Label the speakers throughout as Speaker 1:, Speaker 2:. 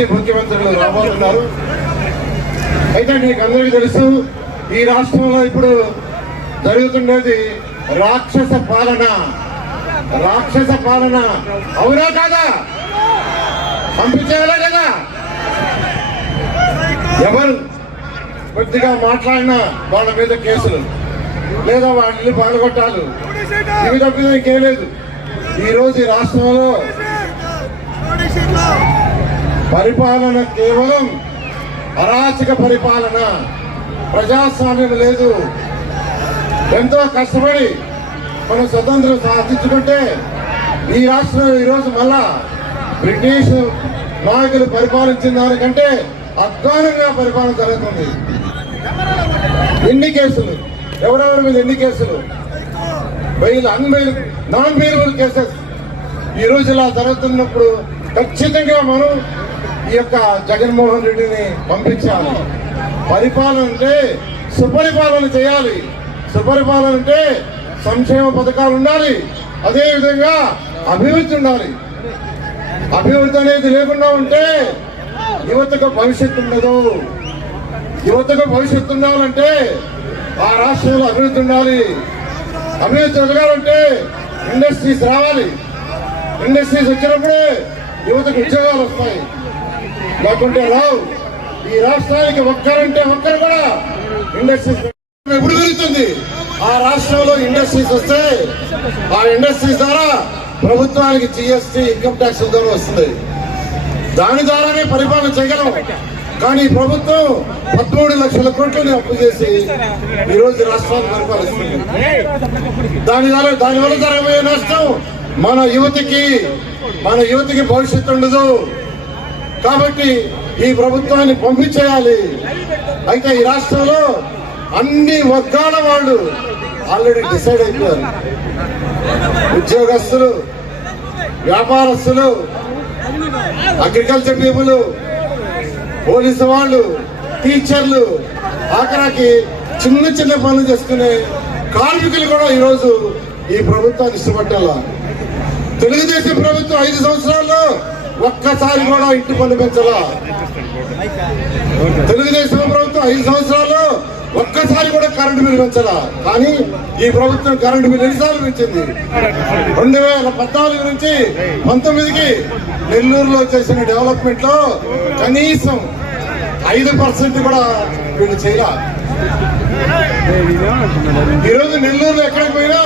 Speaker 1: మాజీ ముఖ్యమంత్రులు రాబోతున్నారు. అయితే మీకు అందరికీ తెలుసు ఈ రాష్ట్రంలో ఇప్పుడు జరుగుతున్నది రాక్షస పాలన. రాక్షస పాలన. అవునా కాదా? పంపించేయాలా కదా? ఎవరు కొద్దిగా మాట్లాడినా వాళ్ళ మీద కేసులు లేదా వాళ్ళని ఇల్లు పాల్గొట్టాలు. ఇవి తప్పితే ఇంకేం లేదు. ఈ రోజు ఈ రాష్ట్రంలో పరిపాలన కేవలం అరాచక పరిపాలన ప్రజాస్వామ్యం లేదు. ఎంతో కష్టపడి మనం స్వతంత్రం సాధించుకుంటే ఈ రాష్ట్రం ఈరోజు మళ్ళా బ్రిటిష్ నాయకులు పరిపాలించిన దానికంటే అధ్వానంగా పరిపాలన జరుగుతుంది. ఎన్ని కేసులు? ఎవరెవరి మీద ఎన్ని కేసులు? Bail unbail non bailable cases. ఈ రోజు ఇలా జరుగుతున్నప్పుడు ఖచ్చితంగా మనం ఈ యొక్క జగన్మోహన్ రెడ్డిని పంపించాలి. పరిపాలన అంటే సుపరిపాలన చేయాలి. సుపరిపాలన అంటే సంక్షేమ పథకాలు ఉండాలి. అదేవిధంగా అభివృద్ధి ఉండాలి. అభివృద్ధి అనేది లేకుండా ఉంటే యువతకు భవిష్యత్తు ఉండదు. యువతకు భవిష్యత్తు ఉండాలంటే ఆ రాష్ట్రంలో అభివృద్ధి ఉండాలి. అభివృద్ధి జరగాలంటే ఇండస్ట్రీస్ రావాలి. ఇండస్ట్రీస్ వచ్చినప్పుడే యువతకు ఉద్యోగాలు వస్తాయి. లేకుంటే రావు. ఈ రాష్ట్రానికి ఒక్కరంటే ఒక్కరు కూడా ఇండస్ట్రీస్ ఎప్పుడు పెరుగుతుంది ఆ రాష్ట్రంలో ఇండస్ట్రీస్ వస్తే ఆ ఇండస్ట్రీస్ ద్వారా ప్రభుత్వానికి జిఎస్టీ ఇన్కమ్ ట్యాక్స్ ద్వారా వస్తుంది. దాని ద్వారానే పరిపాలన చేయగలం. కానీ ప్రభుత్వం పదమూడు లక్షల కోట్లని అప్పు చేసి ఈ రోజు రాష్ట్రాన్ని పరిపాలిస్తుంది. దాని ద్వారా దాని వల్ల జరగబోయే నష్టం మన యువతికి మన యువతికి భవిష్యత్తు ఉండదు. కాబట్టి ఈ ప్రభుత్వాన్ని పంపించేయాలి. అయితే ఈ రాష్ట్రంలో అన్ని వర్గాల వాళ్ళు ఆల్రెడీ డిసైడ్ అయిపోయారు. ఉద్యోగస్తులు వ్యాపారస్తులు అగ్రికల్చర్ పీపుల్ పోలీసు వాళ్ళు టీచర్లు ఆఖరాకి చిన్న చిన్న పనులు చేసుకునే కార్మికులు కూడా ఈరోజు ఈ ప్రభుత్వాన్ని ఇష్టపట్టాల తెలుగుదేశం ప్రభుత్వం ఐదు సంవత్సరాల్లో ఒక్కసారి కూడా ఇంటి పన్ను పెంచాలా. తెలుగుదేశం ప్రభుత్వం ఐదు సంవత్సరాల్లో ఒక్కసారి కూడా కరెంటు బిల్లు పెంచాలా. కానీ ఈ ప్రభుత్వం కరెంటు బిల్లు ఎన్నిసార్లు పెంచింది? రెండు వేల పద్నాలుగు నుంచి పంతొమ్మిదికి నెల్లూరులో చేసిన డెవలప్మెంట్లో కనీసం ఐదు పర్సెంట్ కూడా వీళ్ళు చేయాల. ఈరోజు నెల్లూరులో ఎక్కడికి పోయినా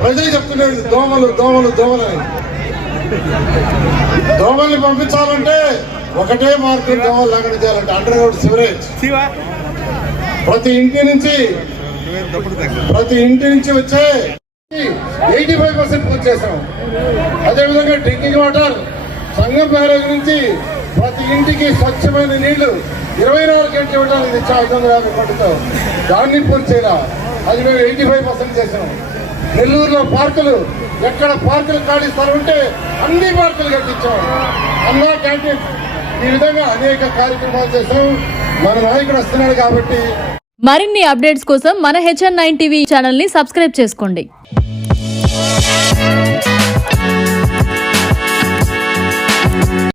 Speaker 1: ప్రజలు చెప్తున్నారు దోమలు దోమలు దోమలు అని. దోమల్ని పంపించాలంటే ఒకటే మార్గం దోమలు లేకుండా చేయాలంటే అండర్ గ్రౌండ్ సివరేజ్ ప్రతి ఇంటి నుంచి ప్రతి ఇంటి నుంచి వచ్చే ఎయిటీ ఫైవ్ పర్సెంట్ పూర్తి చేసాం అదేవిధంగా డ్రింకింగ్ వాటర్ సంగం బ్యారేజ్ నుంచి ప్రతి ఇంటికి స్వచ్ఛమైన నీళ్ళు ఇరవై నాలుగు గంటలు ఇవ్వడానికి తెచ్చా ఐదు వందల యాభై కోట్లతో దాన్ని పూర్తి చేయాల? అది మేము ఎయిటీ ఫైవ్ పర్సెంట్ చేసాం నెల్లూరులో పార్కులు ఎక్కడ పార్కులు ఖాళీస్తారు ఉంటే అన్ని పార్కులు కట్టించాం. అన్నా క్యాంటీన్. ఈ విధంగా అనేక కార్యక్రమాలు చేశాం. మన నాయకుడు వస్తున్నాడు కాబట్టి.
Speaker 2: మరిన్ని అప్డేట్స్ కోసం మన హెచ్ఎన్ నైన్ టీవీ ఛానల్ని సబ్స్క్రైబ్ చేసుకోండి.